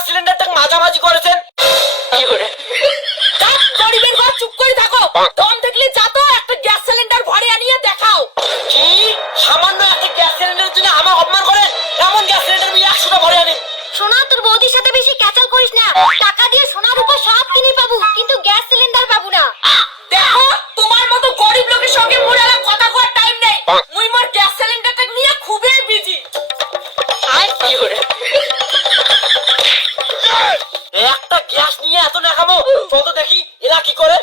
Gas সিলিন্ডারটাকে মাঝামাঝি করেছেন? গরিবের ঘর চুপ করে থাকো। দম দেখলে যা তো একটা গ্যাস সিলিন্ডার ভরে আনিয়ে দেখাও। কি সামান্য একটা গ্যাস সিলিন্ডারের জন্য আমার অপমান করেন? এমন গ্যাস সিলিন্ডার আমি 100টা ভরে আনি। সোনা, তোর বৌদির সাথে বেশি ক্যাচাল করিস না। টাকা দিয়ে সোনার উপর সব কিনে পাবো, কিন্তু গ্যাস সিলিন্ডার পাবো না। দেখো, তোমার মতো গরিব লোকের সঙ্গে মুড়ালা কথা কওয়ার টাইম নেই। মুই মোর গ্যাস সিলিন্ডারটা নিয়ে খুবই বিজি। একটা গ্যাস নিয়ে এত নাকামো, চল তো দেখি এরা কি করে।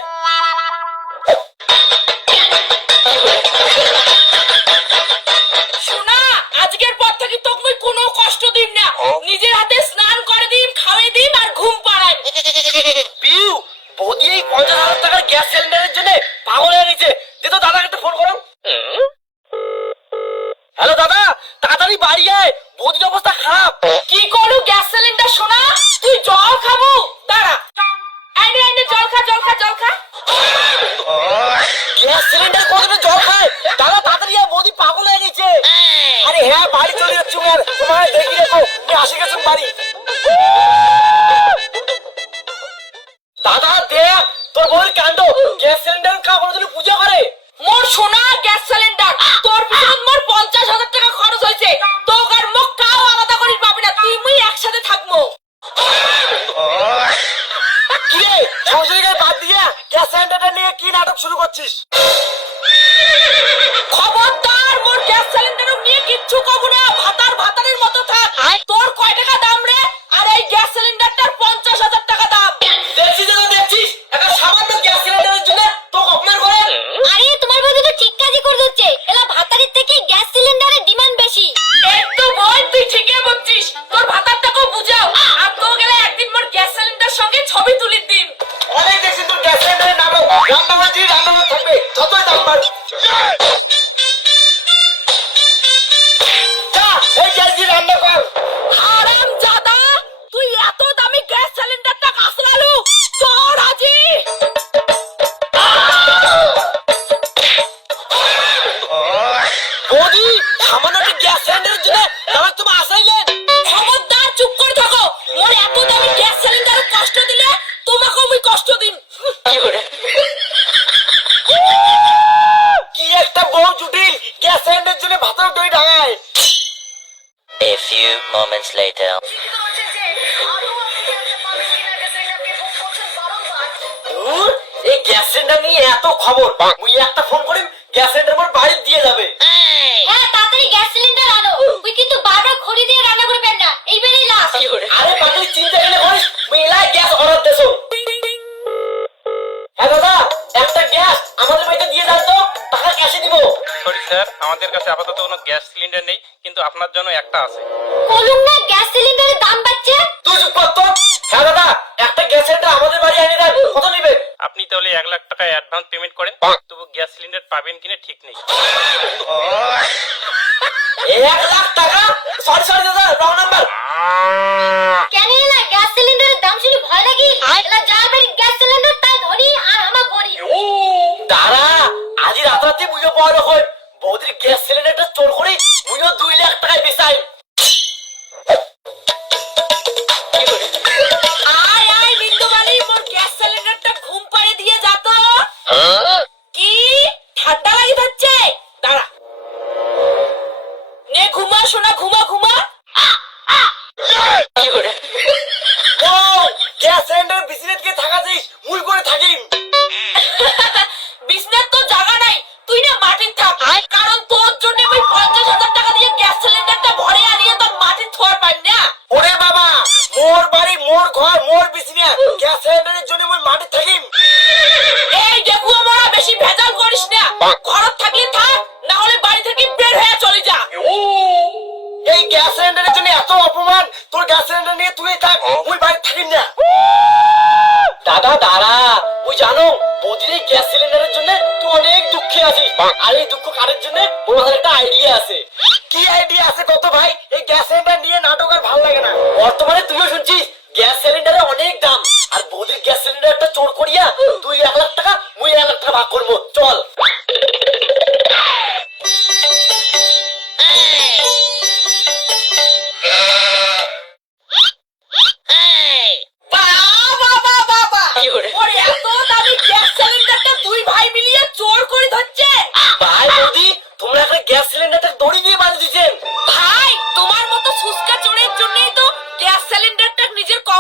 সোনা, আজকের পর থেকে তোকে মুই কোনো কষ্ট দিম না। নিজের হাতে স্নান করে দিম, খাওয়াই দিম আর ঘুম পাড়াই। পিউ, বৌদি এই 50,000 টাকার গ্যাস সিলিন্ডারের জন্য পাগল হয়ে গেছে। দে তো দাদাকে একটা ফোন করো। হ্যালো দাদা, তাড়াতাড়ি বাড়ি আয়, বৌদির অবস্থা খারাপ। কি করু গ্যাস সিলিন্ডার? সোনা, তুই জল খাবো? দাঁড়া, আইনে আইনে জল খা, জল খা, জল খা। গ্যাস সিলিন্ডার কোথায় জল খায়? দাদা তাড়াতাড়ি আয়, বৌদি পাগল হয়ে গেছে। আরে হ্যাঁ, বাড়ি চলে যাচ্ছি। তোমার দেখি রেখো, আমি আসে গেছি বাড়ি। দাদা দেখ তোর বউয়ের কাণ্ড, গ্যাস সিলিন্ডার কাপড়ের জন্য পূজা করে। মোর সোনা গ্যাস সিলিন্ডার, তোর পিছন মোর 50,000 টাকা খরচ হয়েছে। তোক আর মোক কাও আলাদা করিস পাবি না, তুই মুই একসাথে থাকবো। কি রে, সংসারিকে বাদ দিয়ে গ্যাস সিলিন্ডারটা নিয়ে কি নাটক শুরু করছিস? খবরদার, মোর গ্যাস সিলিন্ডার নিয়ে কিচ্ছু কব না। ভাতারের মতো থাক। তোর কয় টাকা দাম রে? আর এই গ্যাস সিলিন্ডারটার 50,000 টাকা দাম। দেখছিস না, দেখছিস একটা সামান্য গ্যাস সিলিন্ডারের জন্য তো অপমান করে। আরে তোমার বন্ধু তো ঠিক কাজই করে দিচ্ছে। এলা ভাতারের থেকে গ্যাস সিলিন্ডারের ডিমান্ড বেশি। একটু বল, তুই ঠিকই বলছিস। তোর ভাতারটাকেও বুঝাও। আর তো গেলে একদিন মোর গ্যাস সিলিন্ডার সঙ্গে ছবি তুলির দিন। অনেক দেখছি তোর গ্যাস সিলিন্ডারের নামও রান্নাঘর দিয়ে রান্নাঘর থাকবে, যতই দাম বাড়। যা এই গ্যাস দিয়ে রান্না কর। হারাম জাদা, তুই এত দামি গ্যাস সিলিন্ডারটা কাসলালু তোর আজি। বৌদি সামান্য একটা গ্যাস সিলিন্ডারের জন্য আমার তুমি আসাইলেন? খবরদার, চুপ করে থাকো। মোর এত দামি গ্যাস সিলিন্ডারে কষ্ট দিলে তোমাকেও আমি কষ্ট দিন। কি একটা বউ জুটিল, গ্যাস সিলিন্ডারের জন্য ভাতের দই ডাঙায়। A few moments later. ধুর, এই গ্যাস সিলিন্ডার নিয়ে এত খবর, মুই একটা ফোন করি গ্যাস সিলিন্ডার আমার বাড়ি দিয়ে যাবে। হ্যাঁ, তাড়াতাড়ি গ্যাস সিলিন্ডার আনো। তুই কিন্তু বারবার খড়ি দিয়ে রান্না করবেন না, এইবারই লাস্ট। আরে পাগলি, চিন্তা কেন করিস? মুই এলাই গ্যাস অর্ডার দেছো। হ্যাঁ দাদা, একটা গ্যাস আমাদের বাড়িতে দিয়ে যান তো, টাকা ক্যাশে দিব। সরি স্যার, আমাদের কাছে আপাতত কোনো গ্যাস সিলিন্ডার নেই, কিন্তু আপনার জন্য একটা আছে। বলুন না গ্যাস সিলিন্ডারের দাম বাড়ছে। তুই চুপ কর তো। হ্যাঁ দাদা, একটা গ্যাস সিলিন্ডার আমাদের বাড়ি এনে দেন, কত নেবেন? আপনি তাহলে 1 লাখ টাকা অ্যাডভান্স পেমেন্ট করেন, তবু গ্যাস সিলিন্ডার পাবেন কিনা ঠিক নেই। 1 লাখ টাকা? সরি সরি দাদা, রং নাম্বার। কেন এলা গ্যাস সিলিন্ডারের দাম শুনে ভয় লাগি? এলা যার বাড়ি গ্যাস সিলিন্ডার তাই ধনী আর আমার গরিব। দাঁড়া, আজ রাতে মুইও বড় হই, বৌদির গ্যাস সিলিন্ডারটা চোর করি, মুইও 2 লাখ টাকায় বেচাই। আয় আয় বিন্দুবালি, মোর গ্যাস সিলিন্ডারটা ঘুম পাড়ে দিয়ে যা তো। কি ঠান্ডা লাগি যাচ্ছে? দাঁড়া, নে ঘুমা সোনা, ঘুমা ঘুমা। ও গ্যাস সিলিন্ডার বিসিনেট কে থাকা যাইস, মুই করে থাকিম। বিছনার তো জায়গা নাই, তুই না মাটির থাক। কারণ তোর জন্য আমি 50,000 টাকা দিয়ে গ্যাস সিলিন্ডারটা ভরে আনিয়ে তো মাটির থোয়ার পাই না। ওরে বাবা, মোর বাড়ি, মোর ঘর, মোর বিসিনেট, গ্যাস সিলিন্ডারের জন্য মুই মাটি থাকিম। এই দেখো, আমরা বেশি ভেজাল করিস না। ঘরত থাকলে থাক, না হলে বাড়ি থেকে বের হয়ে চলে যা। এই গ্যাস সিলিন্ডারের জন্য এত অপমান, তোর গ্যাস সিলিন্ডার নিয়ে তুই থাক, মুই বাড়ি থাকিম না। দাদা দাঁড়া, ওই জানো বৌদির এই গ্যাস সিলিন্ডারের জন্য তুই অনেক দুঃখে আছিস, আর এই দুঃখ কাটার জন্য ওর মাথায় একটা আইডিয়া আছে। কি আইডিয়া আছে কত ভাই? এই গ্যাস সিলিন্ডার নিয়ে নাটক আর ভালো লাগে না। বর্তমানে তুইও শুনছিস গ্যাস সিলিন্ডারের অনেক দাম, আর বৌদির গ্যাস সিলিন্ডারটা চোর করিয়া তুই 1 লাখ টাকা, মুই 1 লাখ টাকা ভাগ করবো, চল।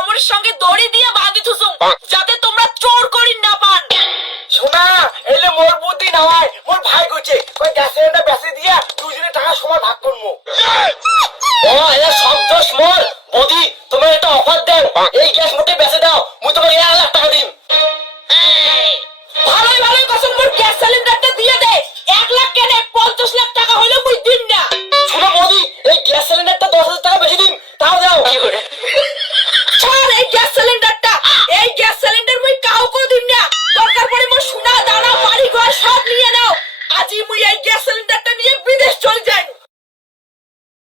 কামড়ের সঙ্গে দড়ি দিয়ে বাঁধি থুসুম যাতে তোমরা চোর করি না পান। শোনা এলে মোর বুদ্ধি না হয় মোর ভাই কইছে ওই গ্যাস সিলিন্ডার বেচে দিয়া দুজনে টাকা সমান ভাগ করবো। ও এ সব দোষ মোর বৌদি তুমি একটা অফার দেও